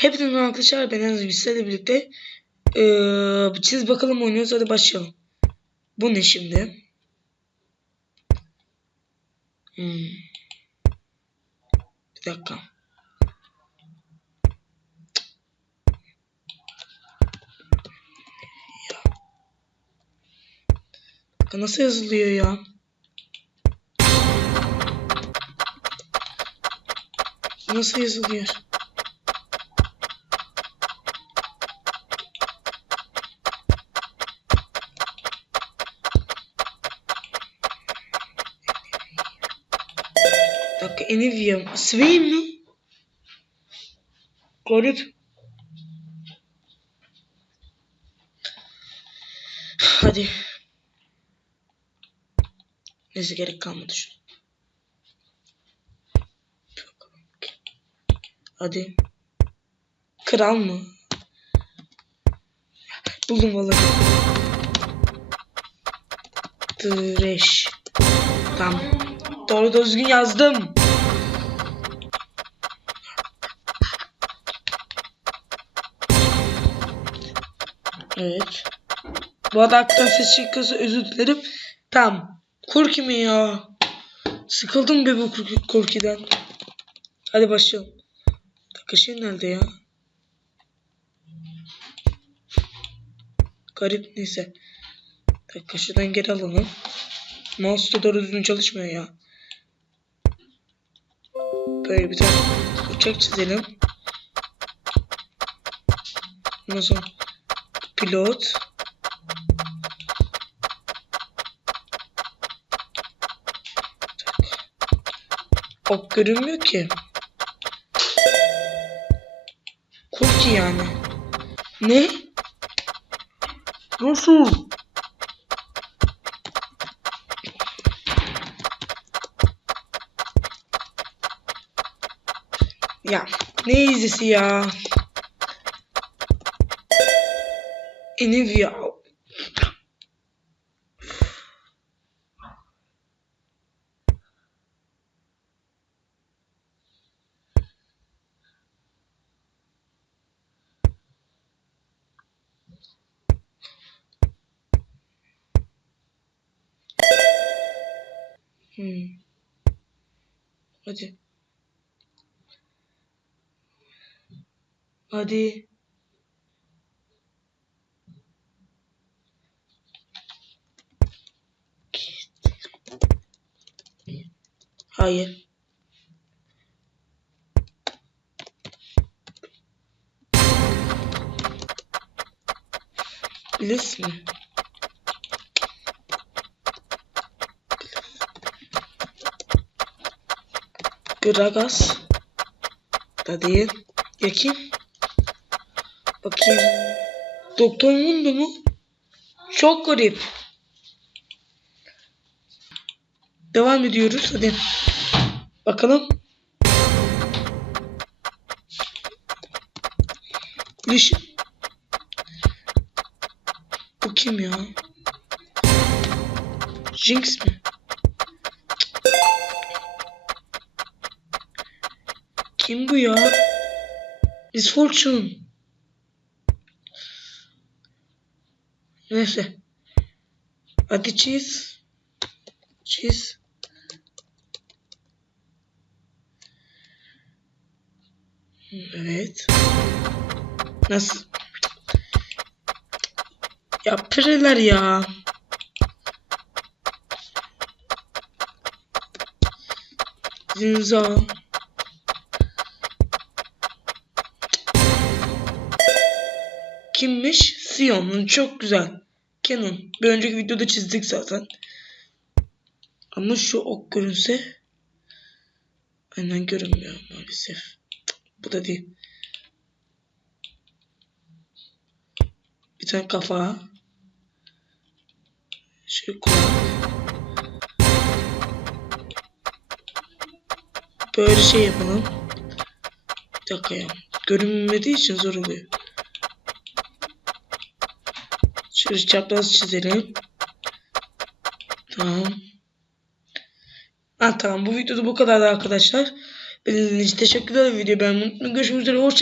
Hepinize arkadaşlar ben Enzo sizlerle birlikte ee, çiz bakalım oynuyoruz hadi başlayalım. Bu ne şimdi? Hmm. Bir dakika. Ya. Nasıl yazılıyor ya? Nasıl yazılıyor? Dakika Enivia. Swain mi? Garip. Hadi. Neyse gerek kalmadı şu. Hadi. Kral mı? Buldum vallahi. Trash. Tamam. Doğru düzgün yazdım. Evet. Bu arada hakikaten ses çıkıyorsa özür dilerim. Tamam. Korki mi ya? Sıkıldım be bu korki, korkiden. Hadi başlayalım. Dakika şey nerede ya? Garip neyse. Şuradan geri alalım. Mouse da doğru düzgün çalışmıyor ya. Böyle bir tane uçak çizelim. Ondan sonra pilot. Ok görünmüyor ki. Kurki yani. Ne? Nasıl? Ya ne izlisi ya? Enivia. Hmm. Hadi. Hadi. Hayır. Bliss mi? Gragas. Da değil. Ya kim? Bakayım. Doktor Mundo mu? Çok garip. Devam ediyoruz. Hadi. Bakalım. Liş. Bu kim ya? Jinx mi? Kim bu ya? Miss Fortune. Neyse. Hadi çiz. Çiz. Evet. Nasıl? Ya pireler ya. Zinza. Kimmiş? Sion'un çok güzel. Canon. Bir önceki videoda çizdik zaten. Ama şu ok görünse aynen görünmüyor maalesef. Bu da değil. Bir tane kafa. Kulak. Böyle şey yapalım. Bir dakika ya. Görünmediği için zor oluyor. Şöyle çapraz çizelim. Tamam. Ha tamam bu videoda bu kadar arkadaşlar. Teşekkürler. Video beğenmeyi unutmayın. Görüşmek üzere. Hoşça